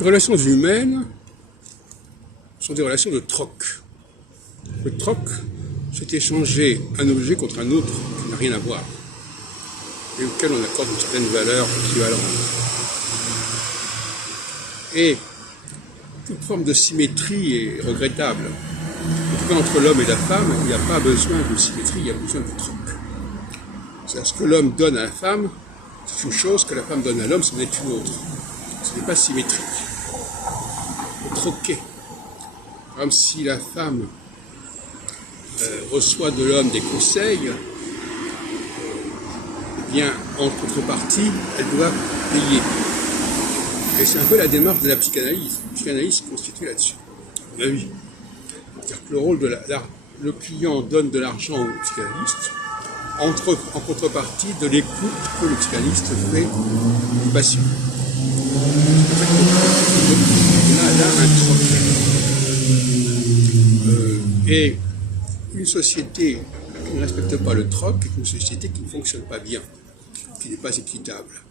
Les relations humaines sont des relations de troc. Le troc, c'est échanger un objet contre un autre qui n'a rien à voir et auquel on accorde une certaine valeur équivalente. Et toute forme de symétrie est regrettable. En tout cas, entre l'homme et la femme, il n'y a pas besoin de symétrie, il y a besoin de troc. C'est-à-dire ce que l'homme donne à la femme, c'est une chose, que la femme donne à l'homme, c'en est une autre. Ce n'est pas symétrique. Il faut troquer. Comme si la femme reçoit de l'homme des conseils, eh bien, en contrepartie, elle doit payer. Et c'est un peu la démarche de la psychanalyse. La psychanalyse se constitue là-dessus, à mon avis. C'est-à-dire que le rôle de le client donne de l'argent au psychanalyste en contrepartie de l'écoute que le psychanalyste fait du patient. Là, un troc. Et une société qui ne respecte pas le troc est une société qui ne fonctionne pas bien, qui n'est pas équitable.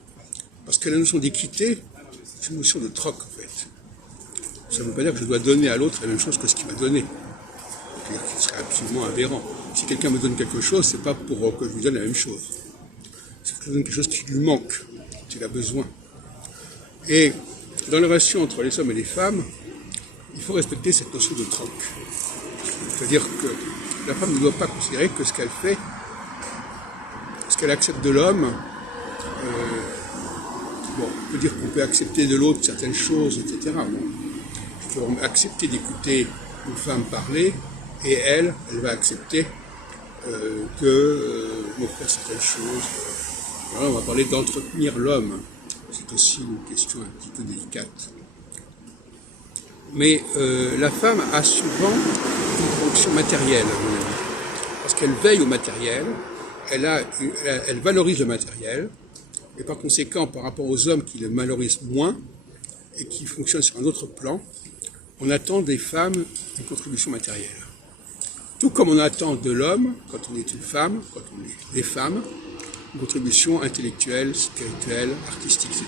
Parce que la notion d'équité, c'est une notion de troc, en fait. Ça ne veut pas dire que je dois donner à l'autre la même chose que ce qu'il m'a donné. C'est-à-dire qu'il serait absolument aberrant. Si quelqu'un me donne quelque chose, c'est pas pour que je lui donne la même chose. C'est que je lui donne quelque chose qui lui manque, qu'il a besoin. Et dans la relation entre les hommes et les femmes, il faut respecter cette notion de troc. C'est-à-dire que la femme ne doit pas considérer que ce qu'elle fait, ce qu'elle accepte de l'homme, on peut dire qu'on peut accepter de l'autre certaines choses, etc. Bon, il faut accepter d'écouter une femme parler, et elle va accepter m'offrir certaines choses. Voilà, on va parler d'entretenir l'homme. C'est aussi une question un petit peu délicate. Mais la femme a souvent une fonction matérielle, à mon avis. Parce qu'elle veille au matériel, elle valorise le matériel, et par conséquent, par rapport aux hommes qui le valorisent moins, et qui fonctionnent sur un autre plan, on attend des femmes une contribution matérielle. Tout comme on attend de l'homme, quand on est une femme, quand on est des femmes, une contribution intellectuelle, spirituelle, artistique, etc.